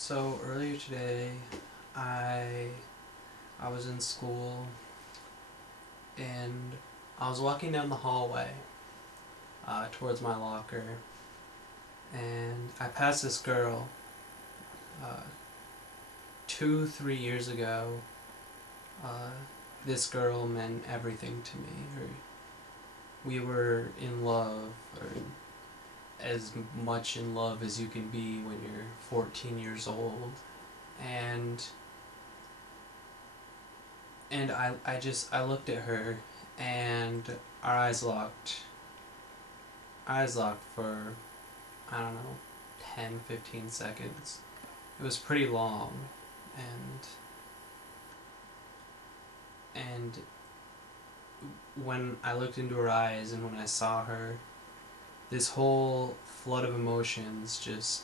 So earlier today, I I was in school and I was walking down the hallway towards my locker, and I passed this girl. 2, 3 years ago, uh, this girl meant everything to me. We were in love, or as much in love as you can be when you're 14 years old, and I looked at her, and our eyes locked for, I don't know, 10, 15 seconds. It was pretty long, and when I looked into her eyes and when I saw her, this whole flood of emotions just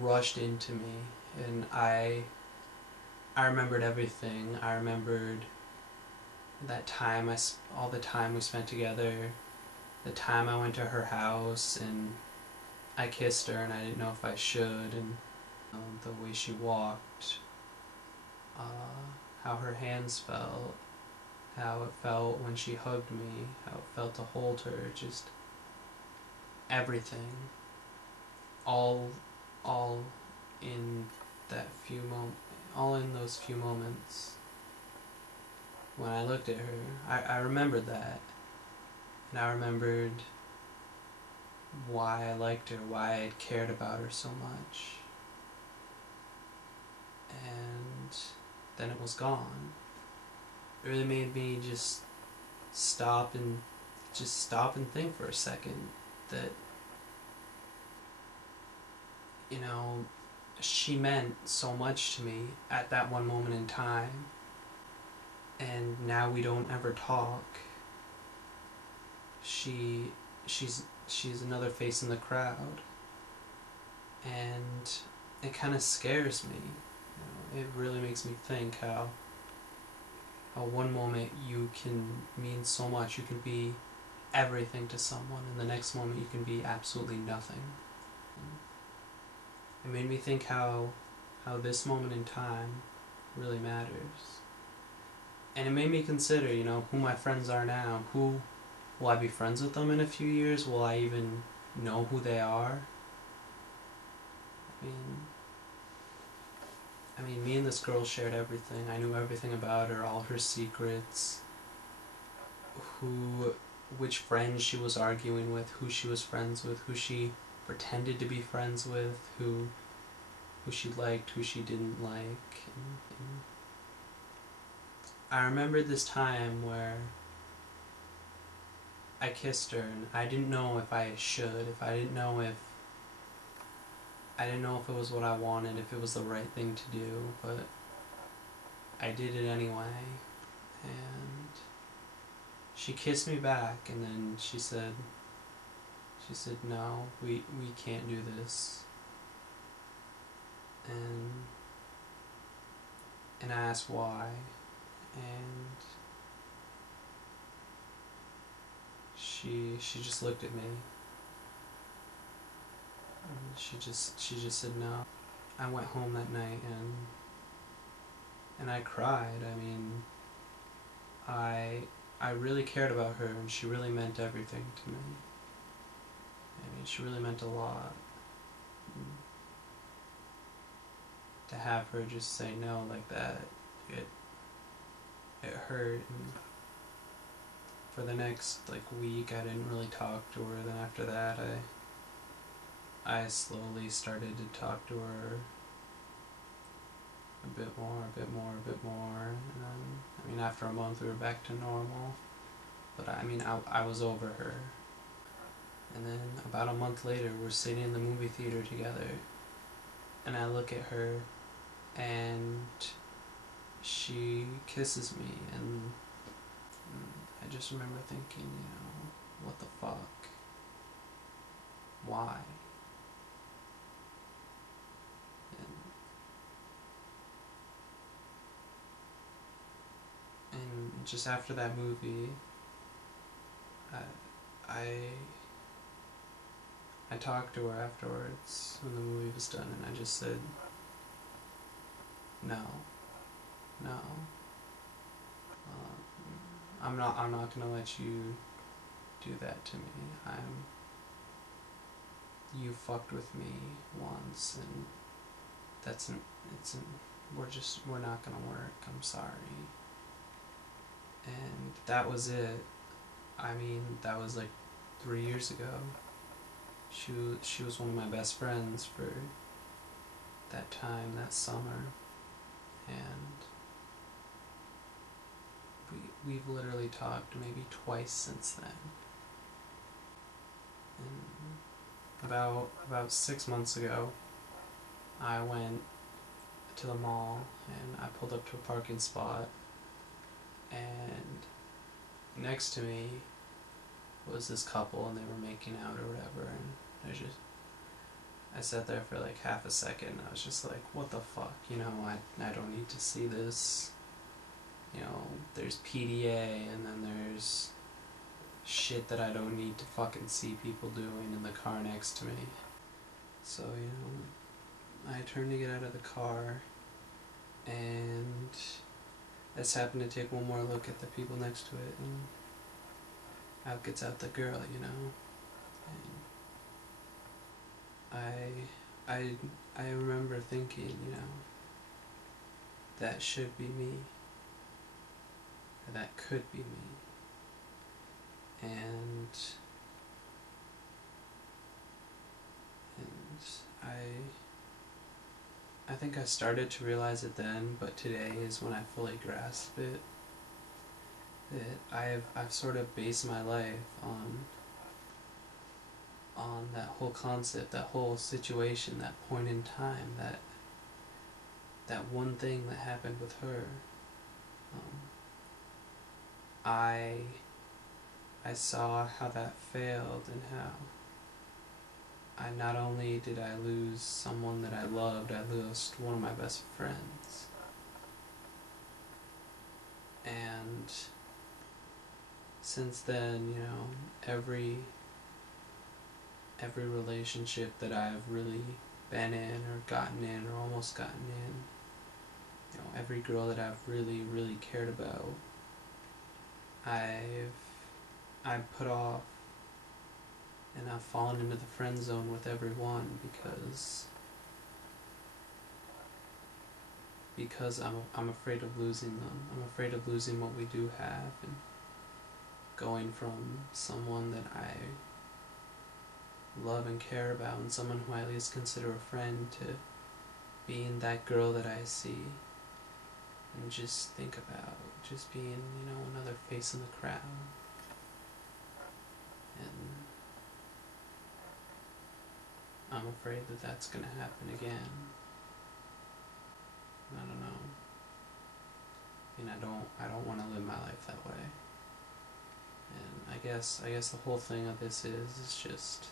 rushed into me, and I remembered everything. I remembered that time, all the time we spent together, the time I went to her house and I kissed her and I didn't know if I should, and the way she walked, how her hands felt, how it felt when she hugged me, how it felt to hold her, just everything, all in all in those few moments. When I looked at her, I remembered that, and I remembered why I liked her, why I cared about her so much, and then it was gone. It really made me just stop and think for a second that, you know, she meant so much to me at that one moment in time, and now we don't ever talk. She's another face in the crowd, and it kind of scares me. It really makes me think how one moment you can mean so much, you can be everything to someone, and the next moment you can be absolutely nothing. It made me think how this moment in time really matters. And it made me consider, who my friends are now. Who will I be friends with them in a few years? Will I even know who they are? I mean, me and this girl shared everything. I knew everything about her, all her secrets, which friends she was arguing with, who she was friends with, who she pretended to be friends with, who she liked, who she didn't like. And I remember this time where I kissed her, and I didn't know if I should, I didn't know if it was what I wanted, if it was the right thing to do, but I did it anyway. And she kissed me back, and then she said, no, we can't do this. And I asked why, and she just looked at me, and she just said no. I went home that night, and I cried. I mean, I really cared about her, and she really meant everything to me. I mean, she really meant a lot. To have her just say no like that, it hurt. And for the next week, I didn't really talk to her. Then after that, I slowly started to talk to her a bit more. And after a month, we were back to normal. But I was over her. And then about a month later, we're sitting in the movie theater together, and I look at her, and she kisses me, and I just remember thinking, what the fuck? Why? And just after that movie, I talked to her afterwards when the movie was done, and I just said, no, no. I'm not gonna let you do that to me. You fucked with me once, and we're not gonna work. I'm sorry. And that was it. I mean, that was like 3 years ago. She was one of my best friends for that time, that summer, and we've literally talked maybe twice since then. And about 6 months ago, I went to the mall and I pulled up to a parking spot, and next to me was this couple, and they were making out or whatever, and I sat there for like half a second. I was just like, what the fuck, I don't need to see this. There's PDA, and then there's shit that I don't need to fucking see people doing in the car next to me. So, I turned to get out of the car, and I just happened to take one more look at the people next to it, and out gets out the girl, and I remember thinking, that should be me, or that could be me, and I think I started to realize it then, but today is when I fully grasp it. That I've sort of based my life on that whole concept, that whole situation, that point in time, that one thing that happened with her. I saw how that failed, and how not only did I lose someone that I loved, I lost one of my best friends. And since then, every relationship that I've really been in, or gotten in, or almost gotten in, every girl that I've really, really cared about, I've put off, and I've fallen into the friend zone with everyone because I'm afraid of losing them. I'm afraid of losing what we do have, and going from someone that I love and care about, and someone who I at least consider a friend, to being that girl that I see and just think about just being, another face in the crowd. And I'm afraid that that's going to happen again. I don't know. I don't want to live my life that way. And I guess the whole thing of this is just,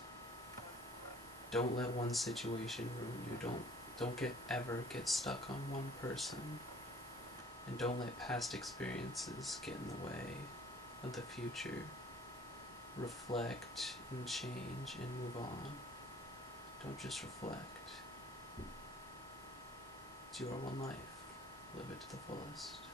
don't let one situation ruin you. Don't ever get stuck on one person. And don't let past experiences get in the way of the future. Reflect and change and move on. Don't just reflect. It's your one life. Live it to the fullest.